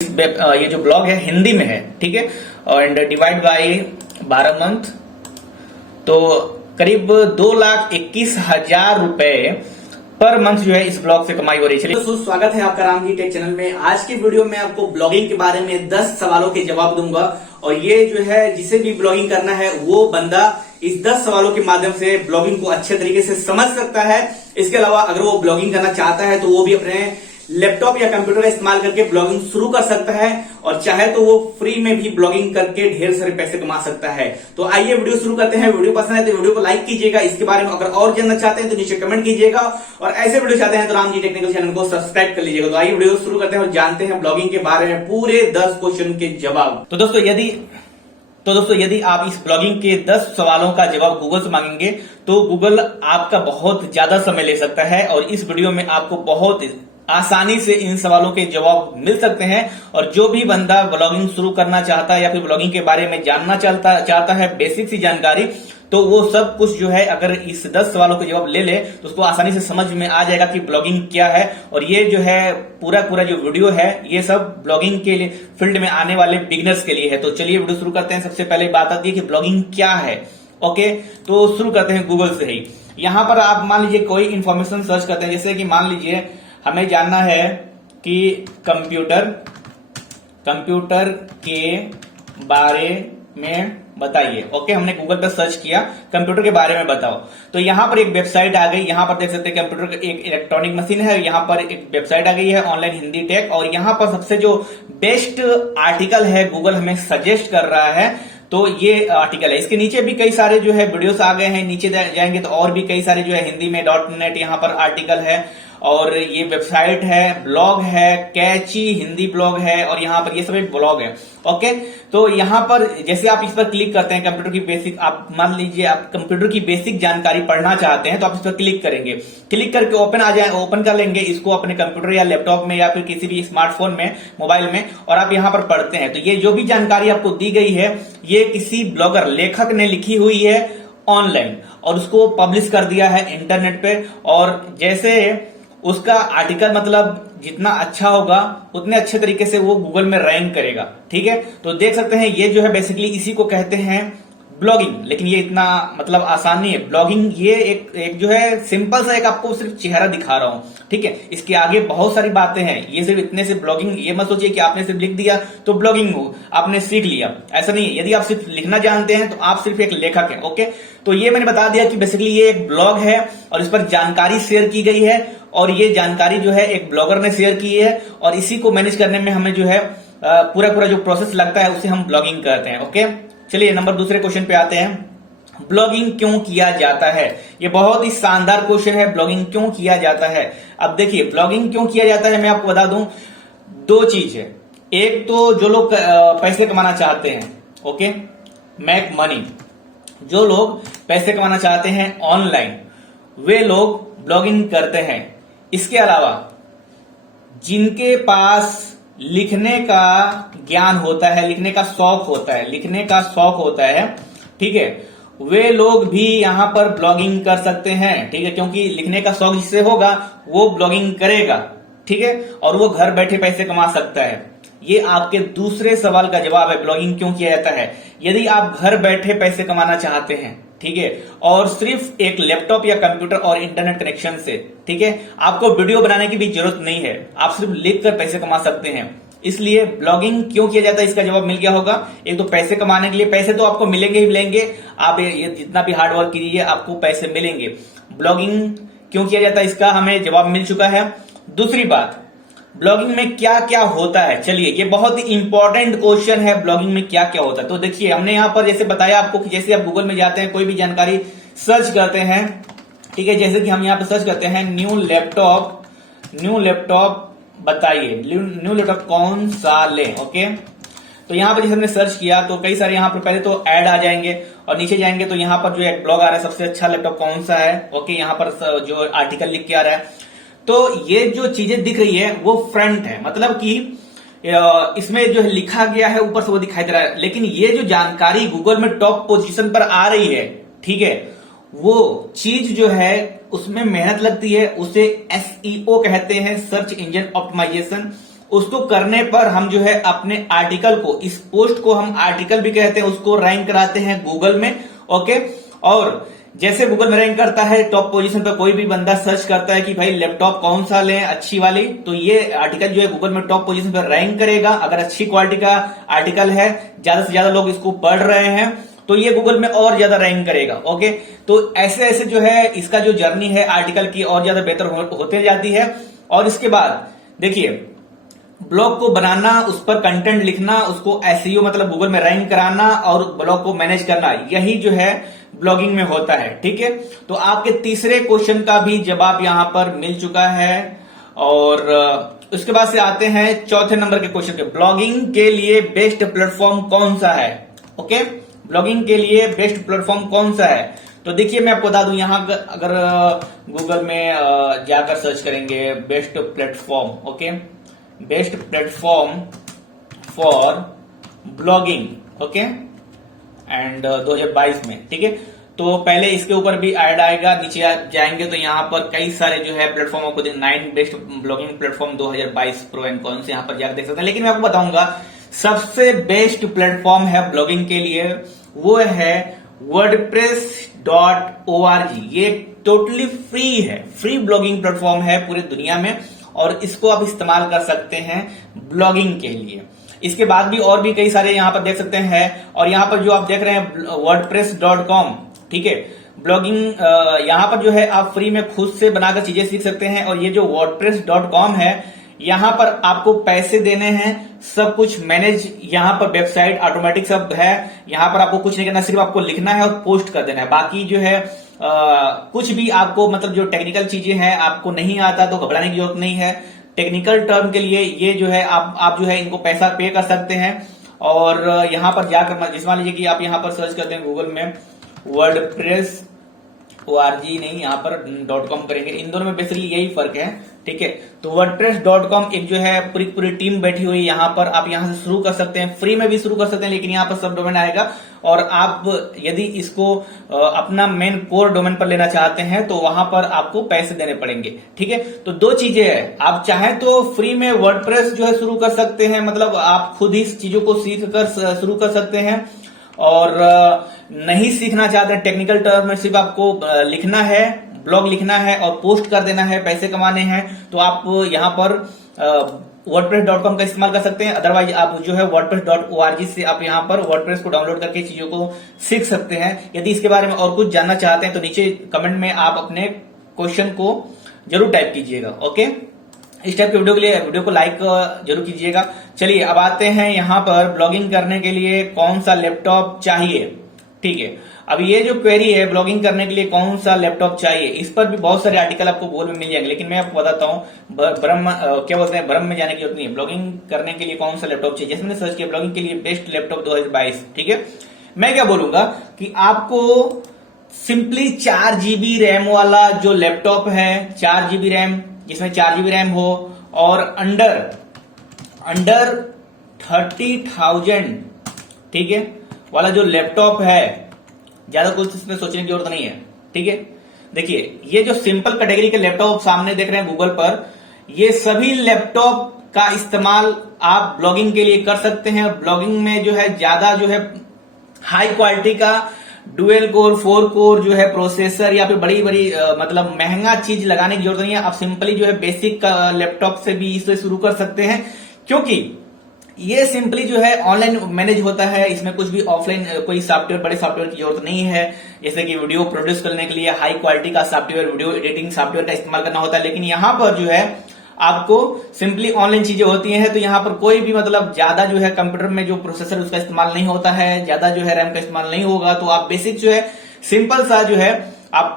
ये जो ब्लॉग है हिंदी में है, ठीक है, एंड डिवाइड बाय 12 मंथ, तो करीब 2,21,000 रुपए पर मंथ जो है इस ब्लॉग से कमाई हो रही है। दोस्तों स्वागत है आपका रामजी टेक चैनल में। आज की वीडियो में आपको ब्लॉगिंग के बारे में 10 सवालों के जवाब दूंगा और ये जो है जिसे भी ब्लॉगिंग करना है वो बंदा इस 10 सवालों के माध्यम से ब्लॉगिंग को अच्छे तरीके से समझ सकता है। इसके अलावा अगर वो ब्लॉगिंग करना चाहता है तो वो भी अपने लैपटॉप या कंप्यूटर का इस्तेमाल करके ब्लॉगिंग शुरू कर सकता है और चाहे तो वो फ्री में भी ब्लॉगिंग करके ढेर सारे पैसे कमा सकता है। तो आइए वीडियो शुरू करते हैं। वीडियो पसंद है तो वीडियो को लाइक कीजिएगा। इसके बारे में अगर और जानना चाहते हैं तो नीचे कमेंट कीजिएगा और ऐसे वीडियो चाहते हैं तो रामजी टेक्निकल चैनल को सब्सक्राइब कर लीजिएगा। तो आइए वीडियो शुरू करते हैं और जानते हैं ब्लॉगिंग के बारे में पूरे 10 क्वेश्चन के जवाब। तो दोस्तों यदि आप इस ब्लॉगिंग के 10 सवालों का जवाब गूगल से मांगेंगे तो गूगल आपका बहुत ज्यादा समय ले सकता है और इस वीडियो में आपको बहुत आसानी से इन सवालों के जवाब मिल सकते हैं। और जो भी बंदा ब्लॉगिंग शुरू करना चाहता है या फिर ब्लॉगिंग के बारे में जानना चाहता है बेसिक सी जानकारी, तो वो सब कुछ जो है अगर इस 10 सवालों के जवाब ले ले तो उसको आसानी से समझ में आ जाएगा कि ब्लॉगिंग क्या है। और ये जो है पूरा जो वीडियो है ये सब ब्लॉगिंग के लिए फील्ड में आने वाले बिगिनर्स के लिए है। तो चलिए वीडियो शुरू करते हैं। सबसे पहले बात आती है कि ब्लॉगिंग क्या है। ओके, तो शुरू करते हैं गूगल से ही। यहां पर आप मान लीजिए कोई इंफॉर्मेशन सर्च करते हैं, जैसे कि मान लीजिए हमें जानना है कि कंप्यूटर के बारे में बताइए। ओके, हमने गूगल पर सर्च किया कंप्यूटर के बारे में बताओ, तो यहां पर एक वेबसाइट आ गई। यहां पर देख सकते हैं कंप्यूटर एक इलेक्ट्रॉनिक मशीन है। यहां पर एक वेबसाइट आ गई है ऑनलाइन हिंदी टेक, और यहां पर सबसे जो बेस्ट आर्टिकल है गूगल हमें सजेस्ट कर रहा है तो ये आर्टिकल है। इसके नीचे भी कई सारे जो है वीडियोस आ गए हैं, नीचे जाएंगे तो और भी कई सारे जो है हिंदी में .net यहाँ पर आर्टिकल है और ये वेबसाइट है, ब्लॉग है, कैची हिंदी ब्लॉग है और यहाँ पर ये सभी ब्लॉग है। ओके, तो यहाँ पर जैसे आप इस पर क्लिक करते हैं कंप्यूटर की बेसिक, आप मान लीजिए आप कंप्यूटर की बेसिक जानकारी पढ़ना चाहते हैं तो आप इस पर क्लिक करेंगे। क्लिक करके ओपन कर लेंगे इसको अपने कंप्यूटर या लैपटॉप में या फिर किसी भी स्मार्टफोन में, मोबाइल में, और आप यहाँ पर पढ़ते हैं। तो ये जो भी जानकारी आपको दी गई है ये किसी ब्लॉगर लेखक ने लिखी हुई है ऑनलाइन और उसको पब्लिश कर दिया है इंटरनेट पे। और जैसे उसका आर्टिकल मतलब जितना अच्छा होगा उतने अच्छे तरीके से वो गूगल में रैंक करेगा। ठीक है, तो देख सकते हैं ये जो है बेसिकली इसी को कहते हैं ब्लॉगिंग। लेकिन ये इतना मतलब आसान नहीं है ब्लॉगिंग। ये एक जो है सिंपल सा एक आपको सिर्फ चेहरा दिखा रहा हूं, ठीक है। इसके आगे बहुत सारी बातें हैं। ये सिर्फ इतने से ब्लॉगिंग, ये मत सोचिए कि आपने सिर्फ लिख दिया तो ब्लॉगिंग हो, आपने सीख लिया, ऐसा नहीं है। यदि आप सिर्फ लिखना जानते हैं तो आप सिर्फ एक लेखक हैं। ओके, तो ये मैंने बता दिया कि बेसिकली ये एक ब्लॉग है और इस पर जानकारी शेयर की गई है और ये जानकारी जो है एक ब्लॉगर ने शेयर की है और इसी को मैनेज करने में हमें जो है पूरा जो प्रोसेस लगता है उसे हम ब्लॉगिंग कहते हैं। ओके, चलिए दूसरे क्वेश्चन पे आते हैं। ब्लॉगिंग क्यों किया जाता है? ये बहुत ही शानदार क्वेश्चन है, ब्लॉगिंग क्यों किया जाता है। अब देखिए ब्लॉगिंग क्यों किया जाता है, मैं आपको बता दूं। दो चीज है, एक तो जो लोग पैसे कमाना चाहते हैं, ओके, मेक मनी, जो लोग पैसे कमाना चाहते हैं ऑनलाइन वे लोग ब्लॉगिंग करते हैं। इसके अलावा जिनके पास लिखने का ज्ञान होता है, लिखने का शौक होता है, ठीक है, वे लोग भी यहां पर ब्लॉगिंग कर सकते हैं। ठीक है, क्योंकि लिखने का शौक जिससे होगा वो ब्लॉगिंग करेगा, ठीक है, और वो घर बैठे पैसे कमा सकता है। ये आपके दूसरे सवाल का जवाब है, ब्लॉगिंग क्यों किया जाता है। यदि आप घर बैठे पैसे कमाना चाहते हैं, ठीक है, और सिर्फ एक लैपटॉप या कंप्यूटर और इंटरनेट कनेक्शन से, ठीक है, आपको वीडियो बनाने की भी जरूरत नहीं है, आप सिर्फ लिखकर पैसे कमा सकते हैं। इसलिए ब्लॉगिंग क्यों किया जाता है इसका जवाब मिल गया होगा। एक तो पैसे कमाने के लिए, पैसे तो आपको मिलेंगे ही मिलेंगे, आप ये जितना भी हार्ड वर्क कीजिए आपको पैसे मिलेंगे। ब्लॉगिंग क्यों किया जाता है इसका हमें जवाब मिल चुका है। दूसरी बात, ब्लॉगिंग में क्या क्या होता है। चलिए, ये बहुत ही इंपॉर्टेंट क्वेश्चन है, ब्लॉगिंग में क्या क्या होता है। तो देखिए हमने यहां पर जैसे बताया आपको कि जैसे आप गूगल में जाते हैं, कोई भी जानकारी सर्च करते हैं, ठीक है, जैसे कि हम यहां पर सर्च करते हैं न्यू लैपटॉप बताइए, न्यू लैपटॉप कौन सा लें। ओके, तो यहां पर जैसे हमने सर्च किया तो कई सारे यहां पर पहले तो ऐड आ जाएंगे और नीचे जाएंगे तो यहां पर जो एक ब्लॉग आ रहा है सबसे अच्छा लैपटॉप कौन सा है। ओके, यहां पर जो आर्टिकल लिख के आ रहा है, तो ये जो चीजें दिख रही है वो फ्रंट है, मतलब कि इसमें जो है लिखा गया है ऊपर से वो दिखाई दे रहा है। लेकिन ये जो जानकारी गूगल में टॉप पोजीशन पर आ रही है, ठीक है, वो चीज जो है उसमें मेहनत लगती है, उसे SEO कहते हैं, सर्च इंजन ऑप्टिमाइजेशन। उसको करने पर हम जो है अपने आर्टिकल को, इस पोस्ट को हम आर्टिकल भी कहते हैं, उसको रैंक कराते हैं गूगल में। ओके, और जैसे गूगल में रैंक करता है, टॉप पोजीशन पर कोई भी बंदा सर्च करता है कि भाई लैपटॉप कौन सा लें अच्छी वाली, तो ये आर्टिकल जो है गूगल में टॉप पोजीशन पर रैंक करेगा। अगर अच्छी क्वालिटी का आर्टिकल है, ज्यादा से ज्यादा लोग इसको पढ़ रहे हैं, तो ये गूगल में और ज्यादा रैंक करेगा। ओके, तो ऐसे ऐसे जो है इसका जो जर्नी है आर्टिकल की और ज्यादा बेहतर होते जाती है। और इसके बाद देखिए, ब्लॉग को बनाना, उस पर कंटेंट लिखना, उसको एसईओ मतलब गूगल में रैंक कराना और ब्लॉग को मैनेज करना, यही जो है ब्लॉगिंग में होता है। ठीक है, तो आपके तीसरे क्वेश्चन का भी जवाब यहां पर मिल चुका है। और उसके बाद से आते हैं चौथे नंबर के क्वेश्चन के, ब्लॉगिंग के लिए बेस्ट प्लेटफॉर्म कौन सा है। ओके, ब्लॉगिंग के लिए बेस्ट प्लेटफॉर्म कौन सा है, तो देखिए मैं आपको बता दूं, यहां अगर गूगल में जाकर सर्च करेंगे best platform, okay, best platform for blogging, okay, and 2022 में, ठीक है, तो पहले इसके ऊपर भी ऐड आएगा, नीचे जाएंगे तो यहाँ पर कई सारे जो है प्लेटफॉर्म आपको 9 best blogging platform 2022 pro and con से यहाँ पर जाकर देख सकते हैं। लेकिन मैं आपको बताऊंगा सबसे बेस्ट प्लेटफॉर्म है ब्लॉगिंग के लिए, वो है wordpress.org। ये टोटली फ्री है, फ्री ब्लॉगिंग प्लेटफॉर्म है पूरी दुनिया में, और इसको आप इस्तेमाल कर सकते हैं ब्लॉगिंग के लिए। इसके बाद भी और भी कई सारे यहाँ पर देख सकते हैं, और यहाँ पर जो आप देख रहे हैं wordpress.com, ठीक है, ब्लॉगिंग यहाँ पर जो है आप फ्री में खुद से बनाकर चीजें सीख सकते हैं। और ये जो wordpress.com है, यहाँ पर आपको पैसे देने हैं, सब कुछ मैनेज, यहाँ पर वेबसाइट ऑटोमेटिक सब है, यहाँ पर आपको कुछ नहीं करना, सिर्फ आपको लिखना है और पोस्ट कर देना है। बाकी जो है कुछ भी आपको मतलब जो टेक्निकल चीजें हैं आपको नहीं आता तो घबराने की जरूरत नहीं है। टेक्निकल टर्म के लिए ये जो है आप जो है इनको पैसा पे कर सकते हैं। और यहाँ पर जाकर जिस मान लीजिए कि आप यहाँ पर सर्च करते हैं गूगल में वर्डप्रेस org, नहीं यहाँ पर .com करेंगे, इन दोनों में बेसिकली यही फर्क है, ठीक है। तो wordpress.com एक जो है पूरी टीम बैठी हुई है, यहाँ पर आप यहाँ से शुरू कर सकते हैं, फ्री में भी शुरू कर सकते हैं, लेकिन यहाँ पर सब डोमेन आएगा। और आप यदि इसको अपना मेन कोर डोमेन पर लेना चाहते हैं तो वहां पर आपको पैसे देने पड़ेंगे, ठीक है। तो दो चीजें हैं, आप चाहें तो फ्री में वर्डप्रेस जो है शुरू कर सकते हैं, मतलब आप खुद ही चीजों को सीख कर शुरू कर सकते हैं। और नहीं सीखना चाहते टेक्निकल टर्म में, सिर्फ आपको लिखना है, ब्लॉग लिखना है और पोस्ट कर देना है, पैसे कमाने हैं, तो आप यहाँ पर wordpress.com का इस्तेमाल कर सकते हैं। अदरवाइज आप जो है wordpress.org से आप यहाँ पर वर्डप्रेस को डाउनलोड करके चीजों को सीख सकते हैं। यदि इसके बारे में और कुछ जानना चाहते हैं तो नीचे कमेंट में आप अपने क्वेश्चन को जरूर टाइप कीजिएगा। ओके, इस टाइप के वीडियो के लिए वीडियो को लाइक जरूर कीजिएगा। चलिए अब आते हैं यहाँ पर ब्लॉगिंग करने के लिए कौन सा लैपटॉप चाहिए, ठीक है। अब ये जो क्वेरी है ब्लॉगिंग करने के लिए कौन सा लैपटॉप चाहिए, इस पर भी बहुत सारे आर्टिकल आपको गूगल में मिल जाएंगे, लेकिन मैं आपको बताता हूँ भ्रम में जाने की जरूरत नहीं है। ब्लॉगिंग करने के लिए कौन सा लैपटॉप चाहिए, जैसे मैंने सर्च किया ब्लॉगिंग के लिए बेस्ट लैपटॉप 2022, ठीक है। मैं क्या बोलूंगा कि आपको सिंपली 4 GB रैम वाला जो लैपटॉप है, 4 GB रैम, जिसमें 4 GB रैम हो और अंडर 30,000, ठीक है, वाला जो लैपटॉप है, ज्यादा कुछ इसमें सोचने की जरूरत नहीं है, ठीक है। देखिए ये जो सिंपल कैटेगरी के लैपटॉप सामने देख रहे हैं गूगल पर, ये सभी लैपटॉप का इस्तेमाल आप ब्लॉगिंग के लिए कर सकते हैं। ब्लॉगिंग में जो है ज्यादा जो है हाई क्वालिटी का डुअल कोर 4 कोर जो है प्रोसेसर या फिर बड़ी मतलब महंगा चीज लगाने की जरूरत नहीं है। आप सिंपली जो है बेसिक लैपटॉप से भी इसे शुरू कर सकते हैं, क्योंकि ये सिंपली जो है ऑनलाइन मैनेज होता है, इसमें कुछ भी ऑफलाइन कोई सॉफ्टवेयर, बड़े सॉफ्टवेयर की जरूरत नहीं है। जैसे कि वीडियो प्रोड्यूस करने के लिए हाई क्वालिटी का सॉफ्टवेयर, वीडियो एडिटिंग सॉफ्टवेयर का इस्तेमाल करना होता है, लेकिन यहाँ पर जो है आपको सिंपली ऑनलाइन चीजें होती हैं। तो यहाँ पर कोई भी मतलब ज्यादा जो है कंप्यूटर में जो प्रोसेसर उसका इस्तेमाल नहीं होता है, ज्यादा जो है रैम का इस्तेमाल नहीं होगा। तो आप बेसिक जो है सिंपल सा जो है आप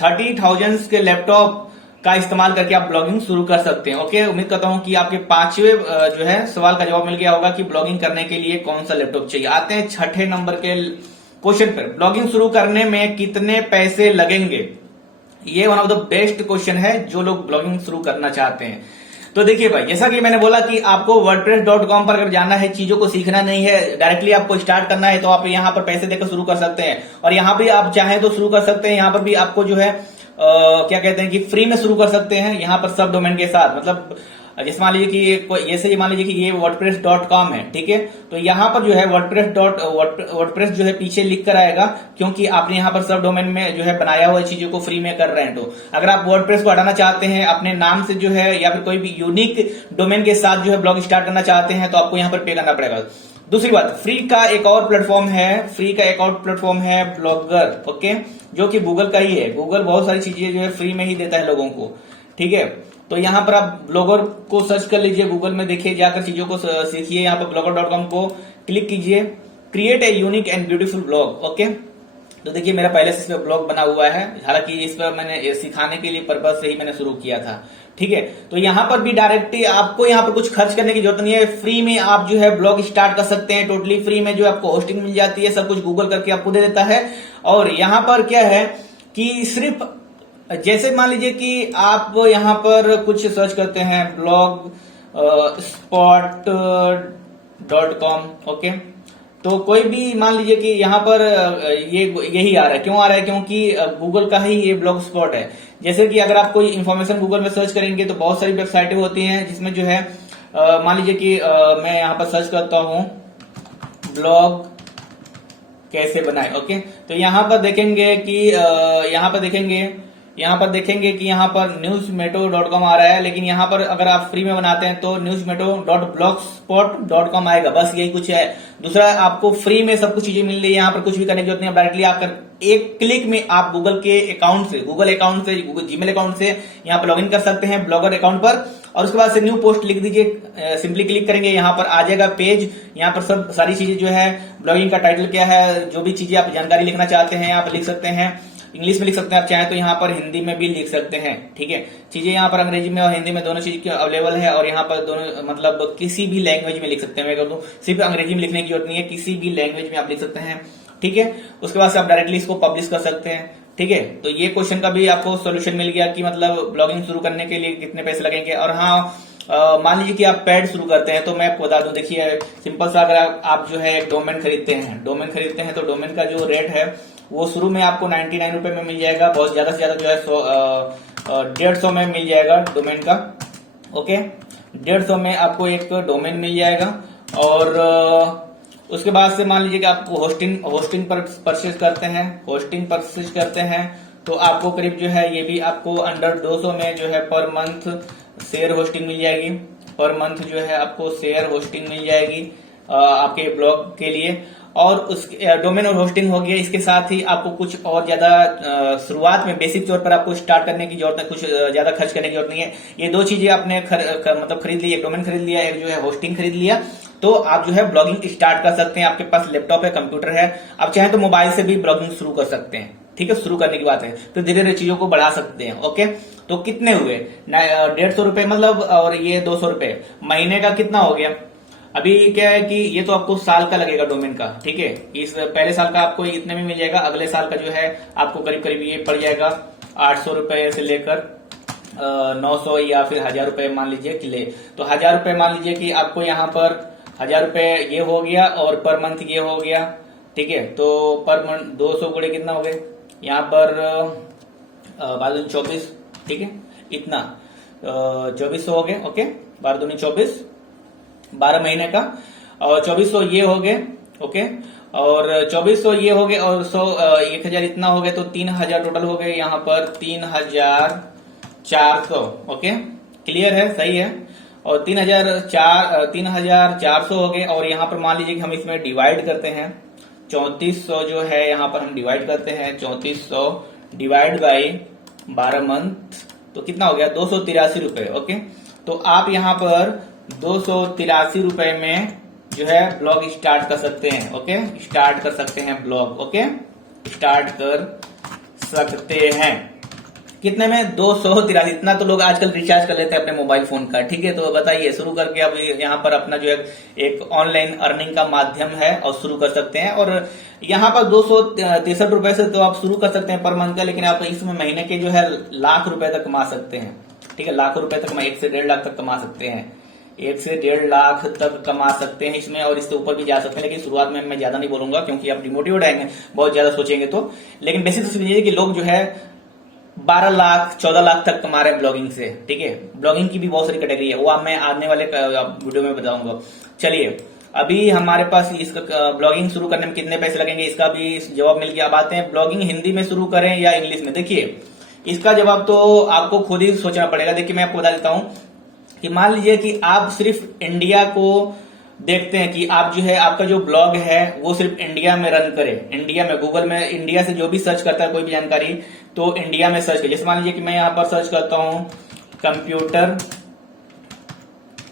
30,000 के लैपटॉप का इस्तेमाल करके आप ब्लॉगिंग शुरू कर सकते हैं। ओके, उम्मीद करता हूं कि आपके 5वें जो है सवाल का जवाब मिल गया होगा कि ब्लॉगिंग करने के लिए कौन सा लैपटॉप चाहिए। आते हैं 6ठे नंबर के क्वेश्चन पर, ब्लॉगिंग शुरू करने में कितने पैसे लगेंगे। ये one of the best question है जो लोग ब्लॉगिंग शुरू करना चाहते हैं। तो देखिए भाई, जैसा कि मैंने बोला कि आपको wordpress.com पर अगर जाना है, चीजों को सीखना नहीं है, डायरेक्टली आपको स्टार्ट करना है, तो आप यहाँ पर पैसे देकर शुरू कर सकते हैं। और यहाँ भी आप चाहें तो शुरू कर सकते हैं। यहाँ पर भी आपको जो है क्या कहते हैं कि फ्री में शुरू कर सकते हैं, यहाँ पर सब डोमेन के साथ। मतलब जैसे मान लीजिए कि ये मान लीजिए कि ये wordpress.com है, ठीक है। तो यहाँ पर जो है वर्डप्रेस जो है पीछे लिख कर आएगा, क्योंकि आपने यहाँ पर सब डोमेन में जो है बनाया हुआ चीजों को फ्री में कर रहे हैं। तो अगर आप वर्डप्रेस को हटाना चाहते हैं अपने नाम से जो है, या फिर कोई भी यूनिक डोमेन के साथ जो है ब्लॉग स्टार्ट करना चाहते हैं, तो आपको यहाँ पर पे करना पड़ेगा। दूसरी बात, फ्री का एक और प्लेटफॉर्म है ब्लॉगर, ओके, जो कि गूगल का ही है। गूगल बहुत सारी चीजें जो है फ्री में ही देता है लोगों को, ठीक है। तो यहाँ पर आप ब्लॉगर को सर्च कर लीजिए, गूगल में देखिए, जाकर चीजों को सीखिए। यहाँ पर blogger.com को क्लिक कीजिए, create a unique and beautiful blog, okay. तो देखिए मेरा पहले से इस पर ब्लॉग बना हुआ है, हालांकि इस पर मैंने सिखाने के लिए पर्पज से ही मैंने शुरू किया था, ठीक है। तो यहाँ पर भी डायरेक्टली आपको यहाँ पर कुछ खर्च करने की जरूरत नहीं है, फ्री में आप जो है ब्लॉग स्टार्ट कर सकते हैं, टोटली फ्री में जो आपको होस्टिंग मिल जाती है, सब कुछ गूगल करके आपको दे देता है। और यहाँ पर क्या है कि सिर्फ जैसे मान लीजिए कि आप यहाँ पर कुछ सर्च करते हैं blogspot.com, ओके। तो कोई भी मान लीजिए कि यहाँ पर ये यही आ रहा है, क्यों आ रहा है, क्योंकि गूगल का ही ये ब्लॉग स्पॉट है। जैसे कि अगर आप कोई इन्फॉर्मेशन गूगल में सर्च करेंगे तो बहुत सारी वेबसाइटें होती हैं, जिसमें जो है मान लीजिए कि मैं यहाँ पर सर्च करता हूँ ब्लॉग कैसे बनाए, ओके। तो यहाँ पर देखेंगे कि यहाँ पर देखेंगे कि यहाँ पर newsmeto.com आ रहा है, लेकिन यहाँ पर अगर आप फ्री में बनाते हैं तो newsmeto.blogspot.com आएगा, बस यही कुछ है। दूसरा, आपको फ्री में सब कुछ चीजें मिल रही है, यहाँ पर कुछ भी करने की जरूरत नहीं है। डायरेक्टली आप एक क्लिक में आप गूगल जीमेल अकाउंट से यहाँ पर लॉगिन कर सकते हैं ब्लॉगर अकाउंट पर, और उसके बाद से न्यू पोस्ट लिख दीजिए, सिंपली क्लिक करेंगे, यहाँ पर आ जाएगा पेज। यहाँ पर सब सारी चीजें जो है, ब्लॉगिंग का टाइटल क्या है, जो भी चीजें आप जानकारी लिखना चाहते हैं यहाँ पर लिख सकते हैं। इंग्लिश में लिख सकते हैं आप चाहें तो, यहाँ पर हिंदी में भी लिख सकते हैं, ठीक है। चीजें यहाँ पर अंग्रेजी में और हिंदी में दोनों चीज अवेलेबल है, और यहाँ पर दोनों मतलब किसी भी लैंग्वेज में लिख सकते हैं। मैं कहूँ सिर्फ अंग्रेजी में लिखने की जरूरत नहीं है, किसी भी लैंग्वेज में आप लिख सकते हैं, ठीक है। उसके बाद से आप डायरेक्टली इसको पब्लिश कर सकते हैं, ठीक है। तो ये क्वेश्चन का भी आपको सोल्यूशन मिल गया कि मतलब ब्लॉगिंग शुरू करने के लिए कितने पैसे लगेंगे। और हाँ, मान लीजिए कि आप पेड शुरू करते हैं, तो मैं आपको बता दूं, देखिए सिंपल सा, अगर आप जो है डोमेन खरीदते हैं तो डोमेन का जो रेट है वो शुरू में आपको 99 रुपए में मिल जाएगा, बहुत ज्यादा से ज्यादा जो है 150 में मिल जाएगा डोमेन का, ओके। 150 में आपको एक डोमेन मिल जाएगा। और उसके बाद से मान लीजिए कि आप होस्टिंग पर परचेज करते हैं, तो आपको करीब जो है ये भी आपको अंडर 200 में जो है पर मंथ शेयर होस्टिंग मिल जाएगी, पर मंथ जो है आपको शेयर होस्टिंग मिल जाएगी आपके ब्लॉग के लिए। और उसके डोमेन और होस्टिंग हो गया, इसके साथ ही आपको कुछ और ज्यादा शुरुआत में बेसिक तौर पर आपको स्टार्ट करने की जरूरत है, कुछ ज्यादा खर्च करने की जरूरत नहीं है। ये दो चीजें आपने मतलब खरीद ली, एक डोमेन खरीद लिया, एक जो है होस्टिंग खरीद लिया, तो आप जो है ब्लॉगिंग स्टार्ट कर सकते हैं। आपके पास लैपटॉप है, कंप्यूटर है, आप चाहें तो मोबाइल से भी ब्लॉगिंग शुरू कर सकते हैं, ठीक है। शुरू करने की बात है, फिर धीरे धीरे चीजों को बढ़ा सकते हैं, ओके। तो कितने हुए 150 रुपए मतलब, और ये 200 रुपए, महीने का कितना हो गया। अभी क्या है कि ये तो आपको साल का लगेगा डोमेन का, ठीक है। इस पहले साल का आपको इतने में मिल जाएगा, अगले साल का जो है आपको करीब करीब ये पड़ जाएगा 800 रुपए से लेकर 900 या फिर 1000 रुपए मान लीजिए कि ले। तो 1000 रुपए मान लीजिए कि आपको यहाँ पर 1000 रुपए ये हो गया, और पर मंथ ये हो गया, ठीक है। तो पर मंथ 200 गुणे कितना हो गए यहाँ पर 12-24, ठीक है, इतना 2400 हो गए, ओके। 12-24, 12 महीने का, और 2400 ये हो गए, ओके। और 2400 ये हो गए, और 1000 इतना हो गए, तो 3000 टोटल हो गए यहाँ पर 3400, ओके। क्लियर है, सही है। और 3400 हो गए, और यहाँ पर मान लीजिए कि हम इसमें डिवाइड करते हैं 3400 जो है यहाँ पर हम डिवाइड करते हैं, 3400 डिवाइड बाई 12 मंथ, तो कितना हो गया 283 रुपए, ओके। तो आप यहाँ पर 283 रुपए में जो है ब्लॉग स्टार्ट कर सकते हैं, ओके। स्टार्ट कर सकते हैं ब्लॉग, ओके, स्टार्ट कर सकते हैं। कितने में 283, इतना तो लोग आजकल रिचार्ज कर लेते हैं अपने मोबाइल फोन का, ठीक है। तो बताइए, शुरू करके अब यहाँ पर अपना जो है एक ऑनलाइन अर्निंग का माध्यम है और शुरू कर सकते हैं। और यहाँ पर 263 रुपए से तो आप शुरू कर सकते हैं पर मंथ का, लेकिन आप इसमें महीने के जो है लाख रुपए तक कमा सकते हैं, ठीक है। लाख रुपए तक 1 से 1.5 लाख तक कमा सकते हैं, 1 से 1.5 लाख तक कमा सकते हैं इसमें, और इससे ऊपर भी जा सकते हैं। लेकिन शुरुआत में मैं ज्यादा नहीं बोलूंगा, क्योंकि आप डिमोटिवेट आएंगे बहुत ज्यादा सोचेंगे तो। लेकिन बेसिक तो समझिए कि लोग जो है 12 लाख 14 लाख तक कमा रहे हैं ब्लॉगिंग से। ठीक है, ब्लॉगिंग की भी बहुत सारी कैटेगरी है, वो अब मैं आने वाले वीडियो में बताऊंगा। चलिए, अभी हमारे पास इसका ब्लॉगिंग शुरू करने में कितने पैसे लगेंगे इसका भी जवाब मिल गया। अब आते हैं ब्लॉगिंग हिंदी में शुरू करें या इंग्लिश में। देखिए, इसका जवाब तो आपको खुद ही सोचना पड़ेगा। देखिए, मैं आपको बता देता हूं कि मान लीजिए कि आप सिर्फ इंडिया को देखते हैं कि आप जो है आपका जो ब्लॉग है वो सिर्फ इंडिया में रन करे, इंडिया में गूगल में इंडिया से जो भी सर्च करता है कोई भी जानकारी तो इंडिया में सर्च करे। जैसे मान लीजिए कि मैं यहां पर सर्च करता हूं कंप्यूटर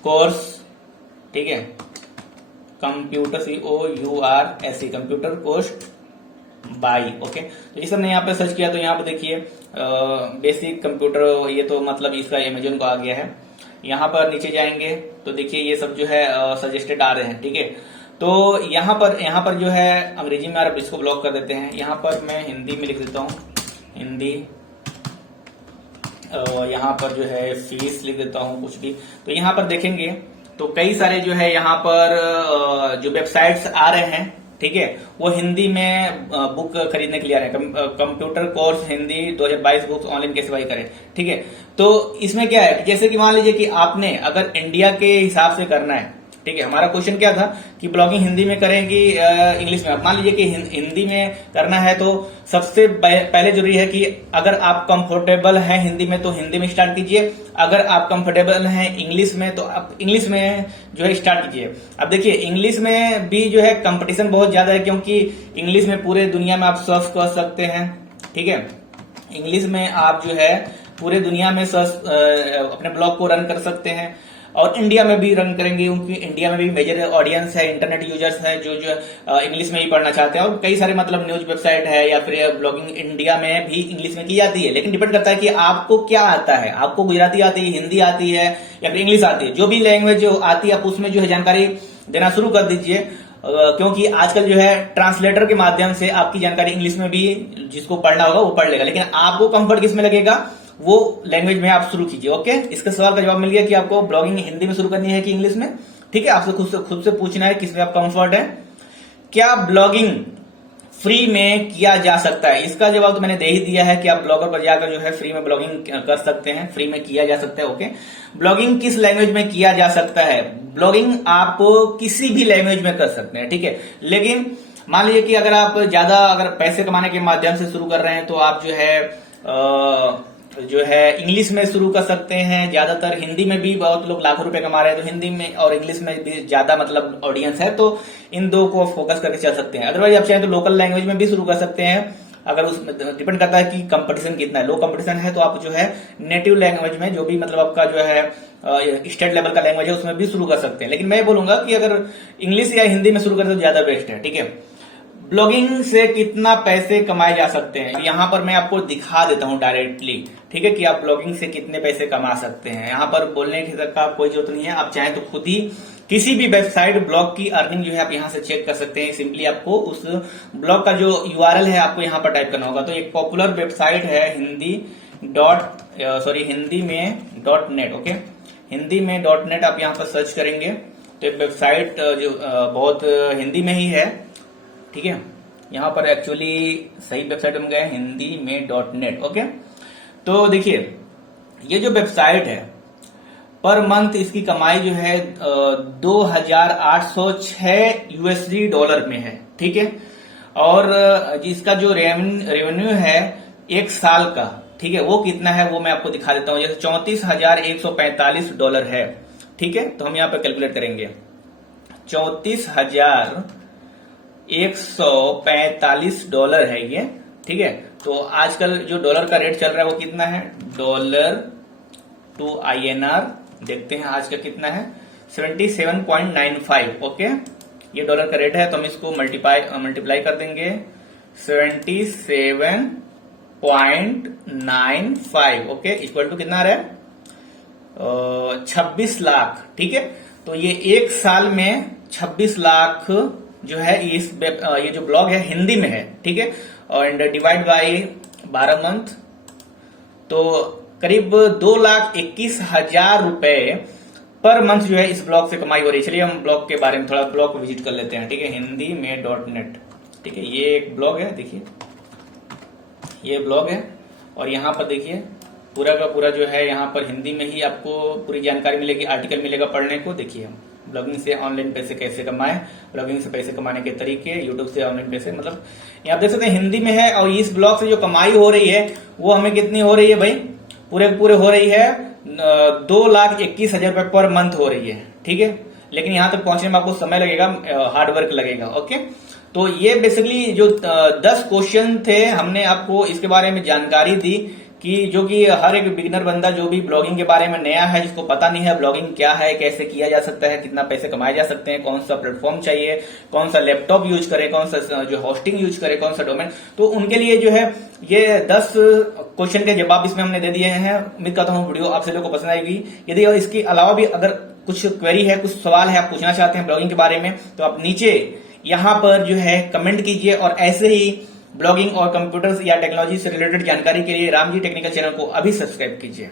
कोर्स, ठीक है, computer COURSE computer course by. Okay, तो इस हमने यहाँ पे सर्च किया तो यहाँ पे देखिए बेसिक कंप्यूटर, ये तो मतलब इसका अमेजोन को आ गया है। यहाँ पर नीचे जाएंगे तो देखिए ये सब जो है सजेस्टेड आ रहे हैं। ठीक है, तो यहाँ पर जो है अंग्रेजी में आ रहा है, इसको ब्लॉक कर देते हैं। यहाँ पर मैं हिंदी में लिख देता हूँ, हिंदी। यहाँ पर जो है फीस लिख देता हूँ कुछ भी। तो यहाँ पर देखेंगे तो कई सारे जो है यहाँ पर जो वेबसाइट्स आ रहे हैं, ठीक है, वो हिंदी में बुक खरीदने के लिए आ रहे हैं। Computer course Hindi 2022 books online कैसे बाई करें। ठीक है, तो इसमें क्या है, जैसे कि मान लीजिए कि आपने अगर इंडिया के हिसाब से करना है, ठीक है, हमारा क्वेश्चन क्या था कि ब्लॉगिंग हिंदी में करेंगे इंग्लिश में। मान लीजिए कि हिंदी में करना है तो सबसे पहले जरूरी है कि अगर आप कंफर्टेबल हैं हिंदी में तो हिंदी में स्टार्ट कीजिए, अगर आप कंफर्टेबल हैं इंग्लिश में तो आप इंग्लिश में जो है स्टार्ट कीजिए। अब देखिए, इंग्लिश में भी जो है कंपटीशन बहुत ज्यादा है, क्योंकि इंग्लिश में पूरे दुनिया में आप सर्च कर सकते हैं। ठीक है, इंग्लिश में आप जो है पूरे दुनिया में सर्च अपने ब्लॉग को रन कर सकते हैं और इंडिया में भी रन करेंगे, क्योंकि इंडिया में भी मेजर ऑडियंस है, इंटरनेट यूजर्स हैं जो इंग्लिश में ही पढ़ना चाहते हैं। और कई सारे मतलब न्यूज वेबसाइट है या फिर ब्लॉगिंग इंडिया में भी इंग्लिश में की जाती है। लेकिन डिपेंड करता है कि आपको क्या आता है, आपको गुजराती आती है, हिंदी आती है या फिर इंग्लिश आती है। जो भी लैंग्वेज आती है आप उसमें जो है जानकारी देना शुरू कर दीजिए, क्योंकि आजकल जो है ट्रांसलेटर के माध्यम से आपकी जानकारी इंग्लिश में भी जिसको पढ़ना होगा वो पढ़ लेगा। लेकिन आपको कंफर्ट किस में लगेगा वो लैंग्वेज में आप शुरू कीजिए। ओके, इसके सवाल का जवाब मिल गया कि आपको ब्लॉगिंग हिंदी में शुरू करनी है कि इंग्लिश में। ठीक है, आपसे खुद से पूछना है किसमें आप कंफर्ट है। क्या ब्लॉगिंग फ्री में किया जा सकता है? इसका जवाब तो मैंने दे ही दिया है कि आप ब्लॉगर पर जाकर जो है फ्री में ब्लॉगिंग कर सकते हैं, फ्री में किया जा सकता है। ओके, ब्लॉगिंग किस लैंग्वेज में किया जा सकता है? ब्लॉगिंग आप किसी भी लैंग्वेज में कर सकते हैं। ठीक है, लेकिन मान लीजिए कि अगर आप ज्यादा अगर पैसे कमाने के माध्यम से शुरू कर रहे हैं तो आप जो है इंग्लिश में शुरू कर सकते हैं। ज्यादातर हिंदी में भी बहुत लोग लाखों रुपए कमा रहे हैं, तो हिंदी में और इंग्लिश में भी ज्यादा मतलब ऑडियंस है, तो इन दो को फोकस करके चल सकते हैं। अदरवाइज आप चाहें तो लोकल लैंग्वेज में भी शुरू कर सकते हैं, अगर उसमें डिपेंड करता है कि कंपटीशन कितना है। लो कंपटीशन है तो आप जो है नेटिव लैंग्वेज में जो भी मतलब आपका जो है स्टेट लेवल का लैंग्वेज है उसमें भी शुरू कर सकते हैं। लेकिन मैं बोलूंगा कि अगर इंग्लिश या हिंदी में शुरू करें तो ज्यादा बेस्ट है। ठीक है, ब्लॉगिंग से कितना पैसे कमाए जा सकते हैं यहाँ पर मैं आपको दिखा देता हूँ डायरेक्टली। ठीक है, कि आप ब्लॉगिंग से कितने पैसे कमा सकते हैं। यहाँ पर बोलने की का कोई जरूरत नहीं है, आप चाहें तो खुद ही किसी भी वेबसाइट ब्लॉग की अर्निंग जो है आप यहाँ से चेक कर सकते हैं। सिंपली आपको उस ब्लॉग का जो URL है आपको यहाँ पर टाइप करना होगा। तो एक पॉपुलर वेबसाइट है हिंदी में .net। ओके, हिंदी में .net आप यहाँ पर सर्च करेंगे तो एक वेबसाइट जो बहुत हिंदी में ही है। ठीक है, यहाँ पर एक्चुअली सही वेबसाइट हम गए हिंदी में .net। ओके, तो देखिए ये जो वेबसाइट है पर मंथ इसकी कमाई जो है 2806 USD में है। ठीक है, और इसका जो रेवेन्यू है एक साल का, ठीक है, वो कितना है वो मैं आपको दिखा देता हूँ। जैसे $34,145 है। ठीक है, तो हम यहाँ पे कैलकुलेट करेंगे। 34,145 है ये। ठीक है, तो आजकल जो डॉलर का रेट चल रहा है वो कितना है, $1 to INR देखते हैं आज का कितना है, 77.95। ओके, ये डॉलर का रेट है तो हम इसको मल्टीप्लाई कर देंगे 77.95। ओके, इक्वल टू कितना आ रहा है 26 लाख। ठीक है, तो ये एक साल में 26 लाख जो है ये जो ब्लॉग है हिंदी में है। ठीक है, और डिवाइड बाय 12 मंथ तो करीब 2,21,000 रुपए पर मंथ जो है इस ब्लॉग से कमाई हो रही है। चलिए हम ब्लॉग के बारे में थोड़ा ब्लॉग को विजिट कर लेते हैं। ठीक है, हिंदी में .net। ठीक है, ये एक ब्लॉग है, देखिए ये ब्लॉग है और यहाँ पर देखिए पूरा का पूरा जो है यहाँ पर हिंदी में ही आपको पूरी जानकारी मिलेगी, आर्टिकल मिलेगा पढ़ने को। देखिए ब्लॉगिंग से ऑनलाइन पैसे कैसे कमाएं, ब्लॉगिंग से पैसे कमाने के तरीके, यूट्यूब से ऑनलाइन पैसे, मतलब यहाँ देख सकते हैं हिंदी में है। और इस ब्लॉग से जो कमाई हो रही है वो हमें कितनी हो रही है भाई, पूरे हो रही है 2,21,000 रुपए पर मंथ हो रही है, ठीक है। लेकिन यहाँ तक पहुंचने में आपको समय लगेगा, हार्डवर्क लगेगा, ओके। तो ये बेसिकली जो 10 क्वेश्चन थे हमने आपको इसके बारे में जानकारी दी कि जो कि हर एक बिगिनर बंदा जो भी ब्लॉगिंग के बारे में नया है, जिसको पता नहीं है ब्लॉगिंग क्या है, कैसे किया जा सकता है, कितना पैसे कमाए जा सकते हैं, कौन सा प्लेटफॉर्म चाहिए, कौन सा लैपटॉप यूज करे, कौन सा जो होस्टिंग यूज करे, कौन सा डोमेन, तो उनके लिए जो है ये 10 क्वेश्चन के जवाब इसमें हमने दे दिए हैं। उम्मीद करता हूँ वीडियो आप सभी लोगों को पसंद आएगी। यदि इसके अलावा भी अगर कुछ क्वेरी है, कुछ सवाल है, आप पूछना चाहते हैं ब्लॉगिंग के बारे में, तो आप नीचे यहाँ पर जो है कमेंट कीजिए। और ऐसे ही ब्लॉगिंग और कंप्यूटर्स या टेक्नोलॉजी से रिलेटेड जानकारी के लिए रामजी टेक्निकल चैनल को अभी सब्सक्राइब कीजिए।